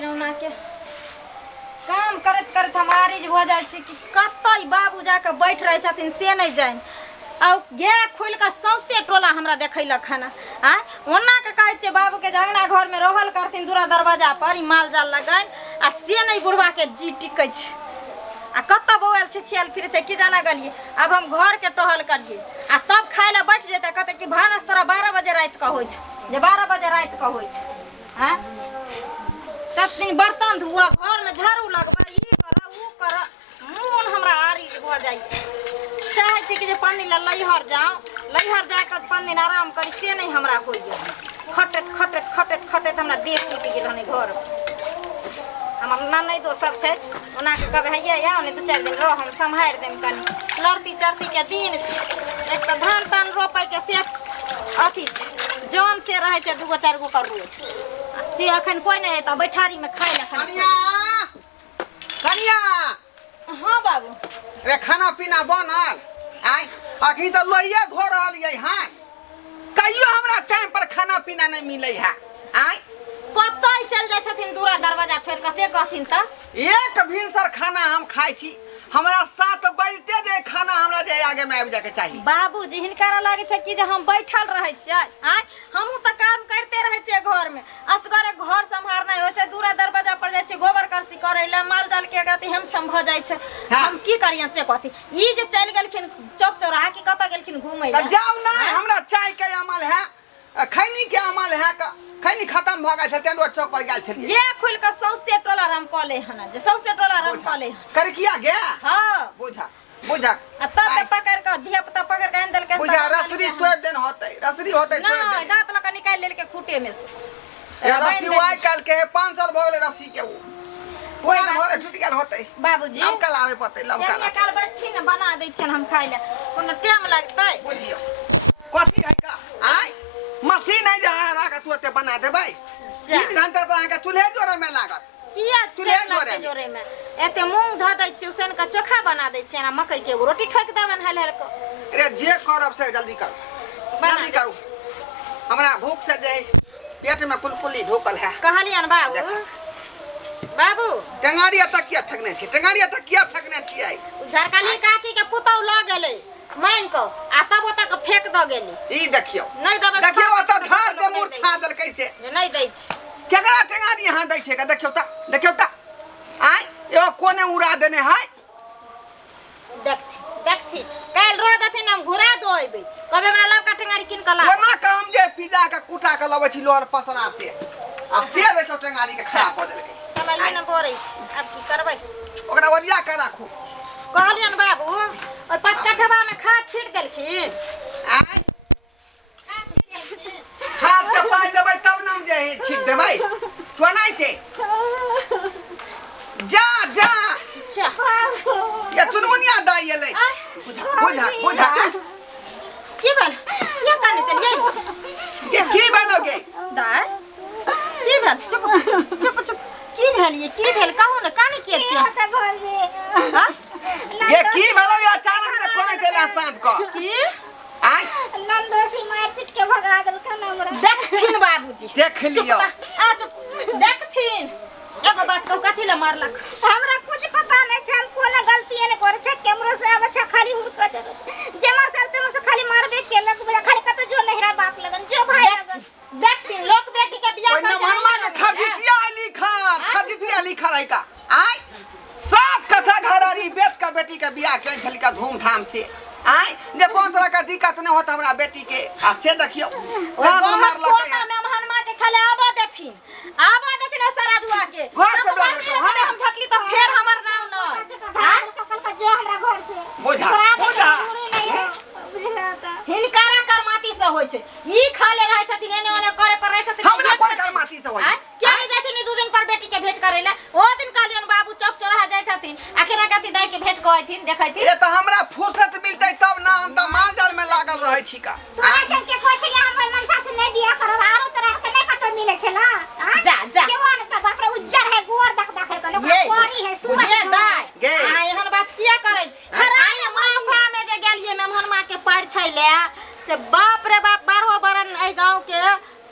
किनौना के काम करत करत हमारी हो जाए कि कतई बाबू जाके बैठ रहे छथिन से नहीं जान आ गे खोल के सौसे टोला हमरा देखैलक खाना आ ओना के कहै छै बाबू के जंगना घर में रहल करथिन दूरा दरवाजा पर ई माल जाल लगाइन आ से नहीं बुढ़वा के जी टिकै छै आ कत्ता बौआल छिछियल फिर छै कि जाना गलिए अब हम घर के टहल करिए आ तब खाए ला बैठ जेते कहते कि भानस तोरा 12 बजे रात के होय छै जे 12 बजे रात के होय छै हैं तब दिन बर्तन धुआ घर में झाड़ू लगबा ई कर ऊ कर मन हमरा आरी हो जाई चाहे छी कि जे पानी ला लइहर जा के 5 दिन आराम करी से नहीं हमरा होइए खटत खटत खटत खटत हमरा देह टूट गेल हने घर हमर नानी दो सब छै ओना के कबे हैया या ने 2-4 दिन रह हम संभाल देम कनी लड़ती चढ़ती के दिन छै एक त धान तान रोपै के से अथी छै जौन से रहै छै 2-4 गो कर रोज से अखन कोई नहीं है त बैठारी में खाइ ना कनिया कनिया हां बाबू रे खाना पीना बनल आइ अखनी त लोइया धो रहल ये हां कहियो हमरा टाइम पर खाना पीना नहीं मिलै है आइ कतई चल जाय छथिन दूरा दरवाजा छोड़ के से कहथिन त एक भिनसर खाना हम खाइ छी हमरा 7 बजते जे खाना हमरा जे आगे में आबि जाय के चाहिए बाबूजी हिनकारा लागे छै कि जे हम बैठल रहै छियै आइ हमहू त काम करते रहै छियै घर में असगरे घर संभारनाइ होय छै दूरा दरवाजा पर जाय छै गोबर करसी करै ला माल जाल के गति हम छम भ जाय छै हम की करियन से कहती ई जे चल गेलखिन चौक चौराहा की कत गेलखिन घुमै ला जाओ ना हमरा चाय के अमल है खैनी के अमल है खैनी खत्म भ गए छै तेंदो चौक पर गेल छलिए ये खुल के सौसे टोला राम कले हन जे सौसे टोला राम कले कर किया गे हां बुझा आ तब पकड़ के धिया पुता पकड़ के आन देल के बुझा रसरी तोड़ देन होतै रसरी होतै तोड़ देन नहीं दांत लका निकाल लेल के खूटे में से रस्सी वाई काल के 5 साल भ गेले रस्सी के पूरा घरे टूट गेल होतै बाबूजी हम कल आवे पड़तै लम कल काल बैठथिन न बना दै छियन हम खाइ ले कोनो टाइम लागतै बुझियो कथि है का आइ मशीन है जहां राख तुरते बना देबै 3 घंटा त आके चूल्हे जोरे में लागत किया चूल्हे जोरे में एते मूंग ध दै छी उसन का चोखा बना दै छी ना मकई के रोटी ठोक देबन हल हल को रे जे करब से जल्दी करू हमरा भूख से जे पेट में कुलकुली ढोकल है कहलियन बाबू टेंगारिया तकिया फेकने छी आई झरकाली काकी के पुतौ ल गेलै मांग को आ तब ओता के फेक द गेली ई देखियो नहीं देबे देखियो ओता धार के मूर्छा दल कैसे नहीं दै छी केकरा टेंगारी यहां दै छै देखियो त आइ एगो कोने उड़ा देने है देखी काल रो दथिन हम घुरा दो अइबै कबे हमरा लबका टेंगारी किन के ला ओना काम जे पिजा के कुटा के लबै छी लोर पसरा से आ से देखियो टेंगारी के खराब भ देलकै समझ न बोरै छी अब की करबै ओकरा ओरिया के राखू कहलियन बाबू ओइ 5 कठवा में खाद छीट देलखिन आइ खाद के पाइ देबै तब नाम जे छीट देबै तो नहीं थे जा ये चुनमुनिया दाई एलै बुझा की भेल क्या काने चलिए ये की भेलोगे दाई की भेल चुप की भेल ये की भेल कहू न काने के छियै हां ये की भेलो ये अचानक से कोने चला साँझ को की आइ नंदोसी मार पीट के भगा देलकन हमरा देखथिन बाबूजी देख लियो आ चुप देखथिन एगो बात कहू कथि ला मारलक हमरा कुछ पता नहीं छै हम कोनो गलती नहीं करे छै कैमरा से आबै छै खाली हुरका दे जमा चलते में से खाली मारबे केलक खाली कत जो नहरा बाप लगन जो भाई लगन देखथिन लोक बेटी के बियाह कर मनवा के खरजितिया लिखा है का आइ 7 कट्ठा घरारी बेच के बेटी के बियाह के छलिका धूमधाम से आइ ने कोन तरह का दिक्कत नहीं होता हमरा बेटी के आ से देखियो गांव में मारलक है मेहमान मा के खाली आबा देथिन सारा दुआ के घर से बुला हम झटली तो फेर हमर नाम न हां ककल का जो हमरा घर से बुझा हिनकारा करमाती से होय छै ई खाले रहै छथिन एने ओने करे पर रहै छथिन हमरा कोन करमाती से होय क्या जाथिन 2 दिन पर बेटी के भेंट करे ला ओ दिन कहलियन बाबू चौक चौराहा जाय छथिन आखिर कथि दाई के भेंट कहथिन देखैथिन ए त हमरा फुर्सत मिलतै तब ना हम त माल जाल में लागल रहै छी का तोरा सब के कहै छै हमर मनसा से नहीं बियाह करब आरो तरह के नहीं कत मिले छै ना जा केवन का बाप रे उज्जर है गोर देख है कोरी है सुबह दाई आ एहन बात किया करै छी आइ माफा में जे गेलिए मेहमान मा के पार छै ले से बाप रे बाप 12 बरन ए गांव के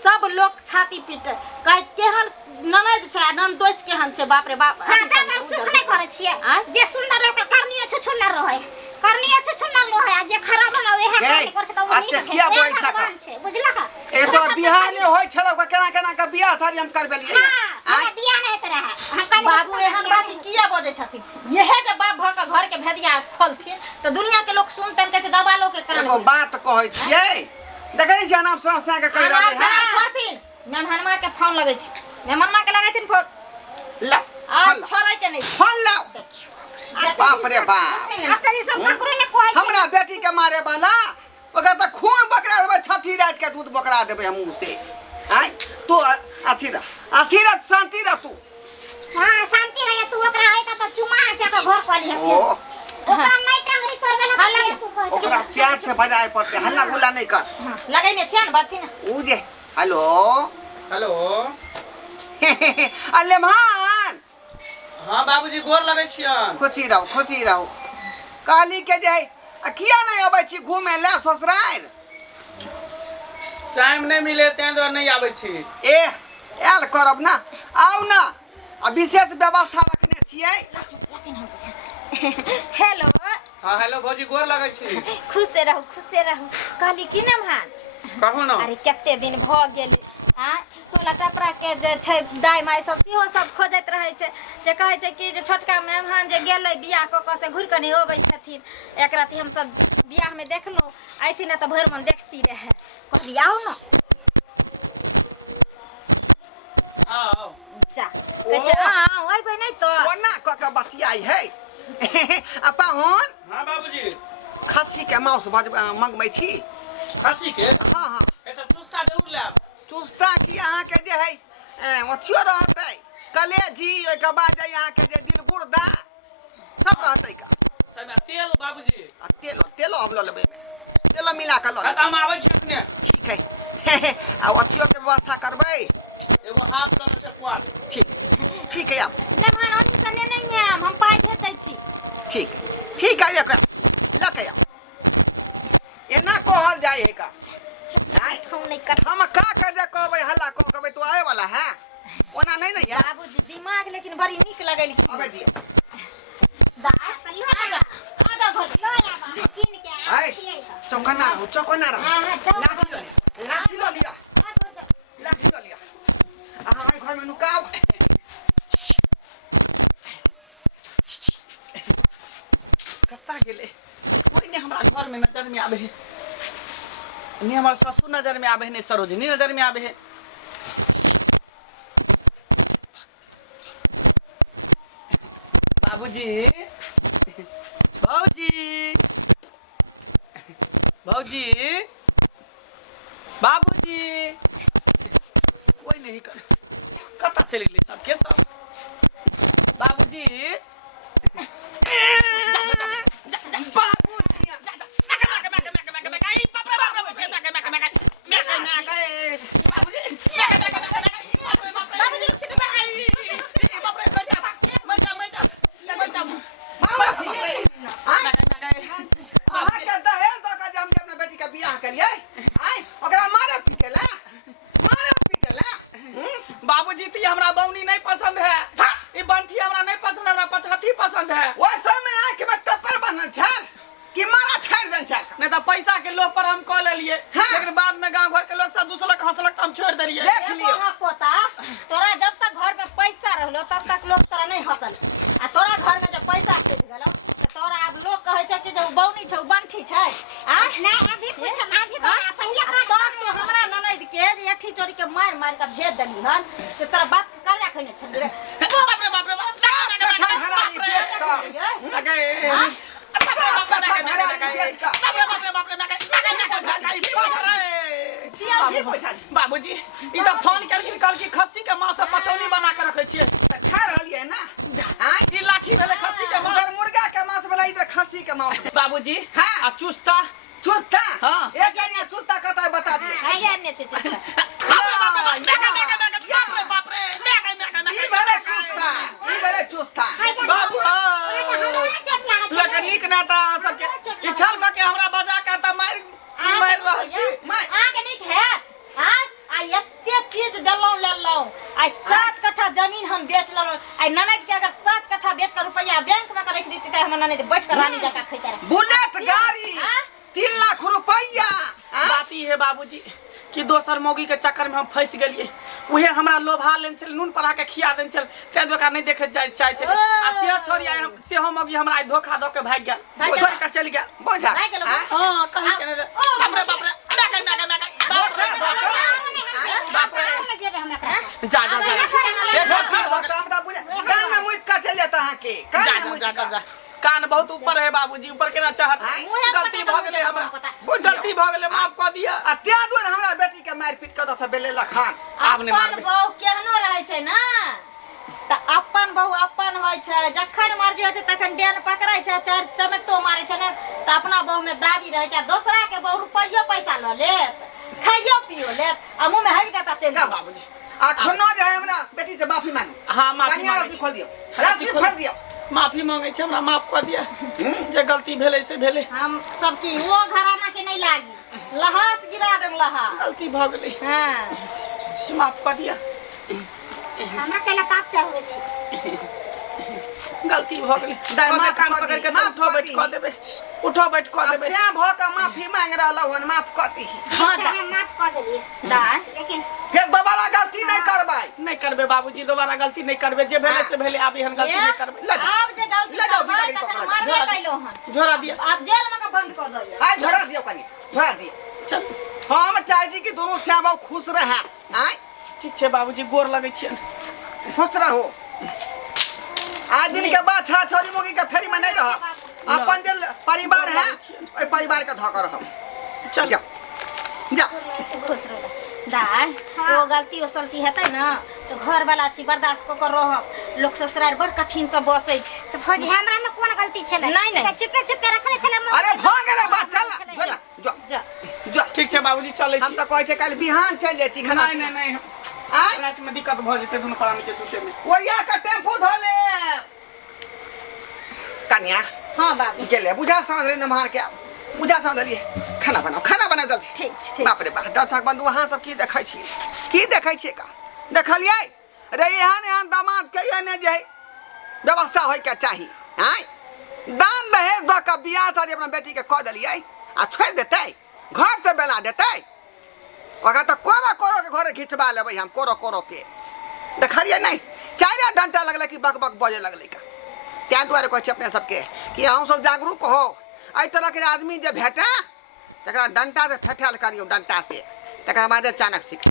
सब लोग छाती पीटे कह केहन ननद छै संतोष के हन छे बाप रे बाप दादा का सुख नहीं करे छिए जे सुंदर रहे करनी अच्छे छुल्ला रहे करनी अच्छे छुल्ला रहे आ जे खराब ना ओहे काम कर सक वो नहीं किया बोल छका छे बुझला का ए तो बियाह ने होय छलो केना केना के बियाह सारी हम करबे लिए हां बियाह नहीं करे हम बाबू एहन बात किया बोले छथिन यहे जे बाप भर के घर के भेदिया खोलथिन तो दुनिया के लोग सुनतन के दबालो के कान एगो बात कहै छियै देखै छी नाम संस्था के कह रहले है छथिन मेहमानमा के फोन लगै छी मेहमानमा के लगैथिन फोन ला आ छोड़ै के नहीं फोन ला बाप रे बाप अपनी सब बकरे ने कोई हमरा बेटी के मारे वाला ओकरा त खून बकरा देबै छठी रात के दूध बकरा देबै हम मुंह से आय तू अथी रह शांति रह तू हां शांति रहे तू ओकरा है त चुमा जाके घर पाली है ओ ओकरा नहीं टंगरी तोड़ गेला हल्ला तू कह ओकरा प्यार से बजाए पड़ते हल्ला गुल्ला नहीं कर लगै ने छन बाथिन ऊ जे हेलो हेलो अल्ले मान हाँ बाबूजी गोर लगै छियन खुशी रहो काली के जे किया नहीं आबै छी घूमे ले ससुराल टाइम नहीं मिले तें द्वारा नहीं आबै छी ए आयल करब ना आउ ना आ विशेष व्यवस्था रखने छियै हेलो हाँ हेलो भौजी गोर लगै छी खुश रहू कहली कि ने भान कहू ना अरे कते दिन भ गेल आ टोला टपरा के जे छै दाई माई सब सेहो सब खोजैत रहै छै जे कहै छै कि जे छोटका मेहमान जे गेलै बियाह क क से घुर के नहीं होबै छथिन एक राति हम सब बियाह में देखलो आइथि ना त भर मन देखती रहे कहली आओ ना आओ जा कहै छै हां ओइ नै तो ओना क के बतियाई है अपा होन हाँ बाबूजी खस्सी के मांस मंगबै छी खस्सी के हाँ हाँ एटा चुस्ता जरूर लेब चुस्ता की अहाँ के जे है ओथियो रहतै कलेजी ओइ के बाद जे अहाँ के जे दिल गुर्दा सब रहतै का सना तेल बाबूजी आ तेलो हम ल लेबै तेलो मिला के ल लेबै हम आबै छी अपने ठीक है आ ओथियो के व्यवस्था करबै एगो हाफ टन से क्वाट ठीक है आप ने भान ओनी सने नहीं है हम पाई भेज दै छी ठीक है लके एना कहल जाय है का हम नहीं कर हम का कर दे कहबै हल्ला कहबै तू आए वाला है ओना नहीं ना यार बाबूजी दिमाग लेकिन बड़ी निक लगैली अबे दिए दा आजा घर लो आबा किन के आय चौकना रहो हां चल लाठी लो लिया अहाँ घर में नुकाओ कत्ता गेले कोई ने हमरा घर में नजर में आबे है ने हमर ससुर नजर में आबे है ने सरोजनी नजर में आबे है बाबूजी बाबूजी कोई नहीं कर कत्ता चले गेले सब के सब बाबूजी बाबूजी ती हमरा बौनी नहीं पसंद है ई बंठी हमरा नहीं पसंद हमरा पचहथी पसंद है वैसे में आंख में टप्पर बनल छै कि मारा छाड़ दे छै नहीं तो पैसा के लोभ पर हम कह लेलिए लेकिन बाद में गांव घर के लोग सब दूसरक हंसलक तो हम छोड़ देलिए देख लियो पोता तोरा जब तक घर में पैसा रहलो तब तक लोग तोरा नहीं हंसल आ तोरा घर में जब पैसा चल गेलो तो तोरा अब लोग कहे छै कि जो बौनी छै बंठी छै आ नहीं अभी कुछ अभी तो पहले तो हमरा ननद के जे अठी चोरी के मार के भेज देली हन से तोरा बाप काला कहने छै बाप रे बाप बाबूजी ई तो फोन केलखिन कल की खस्सी के मांस पचौनी बना के रखे छिए खा रहलिए ना ई लाठी भेले खस्सी के मांस अगर मुर्गा के मांस वाला इधर खस्सी के मांस बाबूजी हां आ चुस्ता हां एक जनिया चुस्ता कतय बता दे आया ने छै बाप रे ई भेले चुस्ता बाबू लेकिन निक ना ता सबके ई छल के हमरा बजा के त मार रहल छी आके नहीं है हां आ एते चीज देलौ लेलौ आ 7 कट्ठा जमीन हम बेच बेच लो आई ननद के अगर 7 कट्ठा बेच कर रुपया बैंक में रख देती त हमर ननद बैठ कर रानी जका खैता रहे। बुलेट गाड़ी 3 लाख रुपया। बात ई है बाबूजी कि दोसर मौगी के चक्कर में हम फंस गेलिए। उहे हमरा लोभा लेन चल नून पड़ा के खिया देन चल ते दोका नहीं देखे जाय चाहे छे आ से छोड़ी आय हम से हम मौगी हमरा धोखा द के भाग गया छोड़ के चल गया। बोझा भाग गेलो। हां कहीं के बाप रे बाप रे बाप रे बाप रे जेबे हम एकरा जा जा जा ए धोखा हमरा बुझा कान में मुइत का चल जाता है के कान में मुइत का। जा कान बहुत ऊपर है बाबूजी ऊपर केना चाहत गलती भ गेले हमरा गलती भ गेले माफ क दिया। आ त्या दुआर हमरा बेटी के मार पीट कर सब बेले लखान आब ने मारबे। अपन बहू केहनो रहै छै ना त अपन बहू अपन होय छै जखन मर्जी होय छै तखन डेन पकड़ै छै चार चमटो मारै छै ने त अपना बहू में दाबी रहै छै दोसरा के बहू रुपैयो पैसा ल लेत खाइयो पियो लेत आ मुंह में हक देता चल का बाबूजी अखनो जे है हमरा बेटी से माफी मांग। हां माफी कन्या मांगे राशि खोल दियो राशि खोल दियो माफी मांगे छै हमरा माफ क दिया जे गलती भेले से भेले। हम सब चीज वो घराना के नहीं लागी लहास गिरा देम लहास। गलती भ गेले हां माफ क दिया। हमरा केला काप चाहबे छी गलती भ गेले दाई माफ माफ कान कर पकड़ दी, के माफ उठो कर बैठ दी। क देबे उठो बैठ क अब देबे। से भ के माफी मांग रहलो हन माफ कर दी। हां हम माफ कर देलिए दाई लेकिन फिर दोबारा गलती नहीं करबाई। नहीं करबे बाबूजी दोबारा गलती नहीं करबे जे भेले से भेले आब एहन गलती नहीं करबे। ले जाओ। अब जे गलती ले जाओ, करबै बिदाई तखन पकड़ मारबे लो। कैलो हन झोरा दिया अब जेल में का बंद कर दो हाय झोरा दियो कनी झोरा दियो। चल हम चाहे छी कि दोनों श्याम खुश रहे। आय ठीक छै बाबूजी गोर लगै छियन खुश रहो। आज दिन के बाद छा छोरी मोगी के फेरी में नहीं रह अपन जे परिवार है ओई परिवार के धकर हम चल जा जा। खुश रह दाई वो गलती ओसलती हेतै ना तो घर वाला छी बर्दाश्त क कर रह लोग ससुराल बड़ कठिन से बसै छै तो भौजी हमरा में कोन गलती छले नहीं, नहीं। चुपे चुपे रखले छले अरे भ गेले बात चल जो ना जो जा जो। ठीक छै बाबूजी चलै हम छी। तो कहै छै काल बिहान चल जेती खाना नहीं नहीं नहीं आय रात में दिक्कत भ जेते दुनु प्राणी के सुते में। ओया का टेम्पू धोले कन्या हां बाबू गेले बुझा समझ ले नमार के बुझा समझ लिए खाना बनाओ जल्दी। ठीक छै ठीक बाप रे बाप दर्शक बंधु वहाँ सब की देखै छी की देखै छी का देखलिए रे एहन एहन दामाद के एहने जे है व्यवस्था होय के चाही। आय दान दहेज द के बियाह सारी अपना बेटी के कह देलिए आ छोड़ देते घर से बेला देते ओकरा तो कोरो कोरो के घरे घिचबा लेबै हम कोरो कोरो के देखलिए नहीं चारे डंटा लगले कि बक बक बजे लगले का। त्या दुआरे कहै छी अपने सबके कि अहूँ सब जागरूक हो एहि तरह के आदमी जे भेटे तकरा डंटा से ठठल करियो डंटा से तकर बाद चाणक सीख